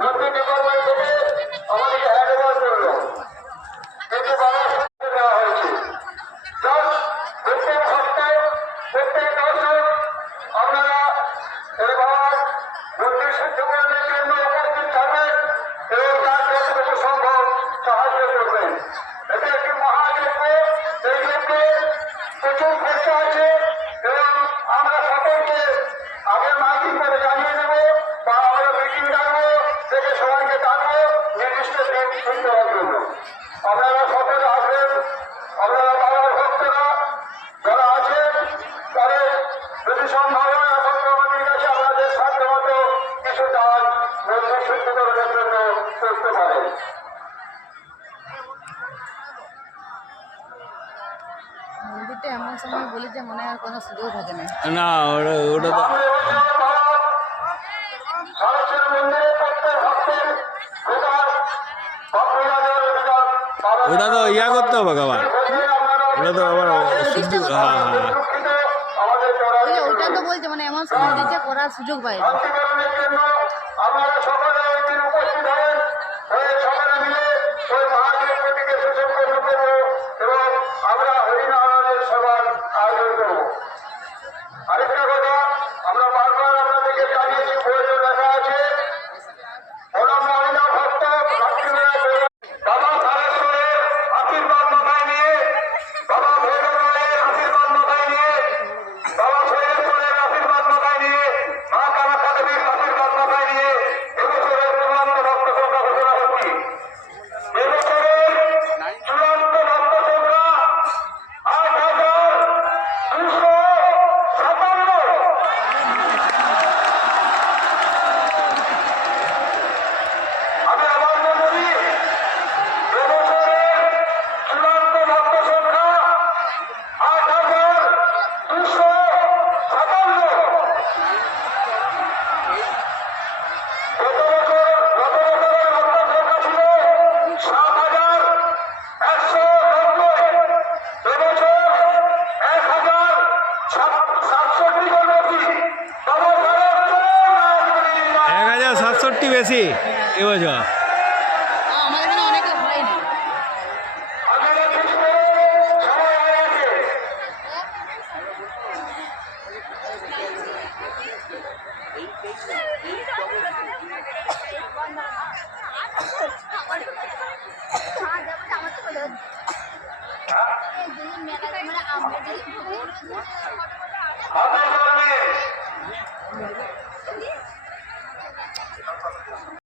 নতুন ডিপার্টমেন্ট থেকে আমাদেরকে হ্যান্ডওভার করলো, কিন্তু বাবার সাথে দেওয়া হয়েছে। প্রত্যেক সপ্তাহে প্রত্যেক বছর আপনারা এই বাবার মন্দির শুদ্ধিকরণের জন্য উপস্থিত থাকবেন এবং তার যতটুকু সম্ভব সাহায্য করবেন। এটা একটি মহাযজ্ঞ, এই যজ্ঞে প্রচুর খরচা আছে এবং আমরা সকলকে আগে মাইকিং করে জানিয়ে দেবো বা আমরা মিটিং ডাকবো, থেকে সবাইকে ডাকবো নির্দিষ্ট দিন ঠিক করার জন্য। আপনারা সকলে আসবেন, আপনারা বাবার ভক্তরা যারা আছেন তাদের যদি সম্ভব হয় এখন আমাদের কাছে আপনাদের সাধ্য মতো কিছু দান মন্দির শুদ্ধিকরণের জন্য করতে পারেন। মন্দিরটা এমন সময় বলি যে মনে হয় কোনো সুযোগ থাকে না। না ওটা তো ওটা তো ইয়া করতে হবে আবার, ওটা তো আবার শুদ্ধ। হ্যাঁ হ্যাঁ ওইটা তো বলছে মানে এমন সময় দিচ্ছে করার সুযোগ পাই না। আপনারা সকলে একদিন উপস্থিত হবেন, সকলে মিলে ওই মহাযজ্ঞটিকে সুসম্পন্ন করব এবং আমরা হরিনারায়ণের সভার আয়োজন করব। আরেকটা কথা, আমরা বারবার আপনাদেরকে জানিয়েছি, বইয়ে লেখা আছে, ওরা মহিলা ভক্ত বাবা তারেশ্বরের আশীর্বাদ মাথায় নিয়ে, বাবা ভৈরবের আশীর্বাদ মাথায় নিয়ে, বাবা ভৈরবের আশীর্বাদ মাথায় নিয়ে, মা কামাখ্যা দেবীর আশীর্বাদ মাথায় নিয়ে এবছরের চূড়ান্ত ভক্ত সংখ্যা ঘোষণা করছি। এবছরের চূড়ান্ত ভক্ত সংখ্যা ৮,২৫৭। আমি আবার বলছি, এবছরের চূড়ান্ত ভক্ত সংখ্যা ৮,২৫৭। গত বছরের ভক্ত সংখ্যা ছিল ৭,১৯০। এবছর ১,৭৬৭ ১,০৬৭ বেশি এবছর। আমাদের এখানে অনেকে হয় না। আপনারা কিছু করে সময় হয়ে গেছে। হাতে কলমে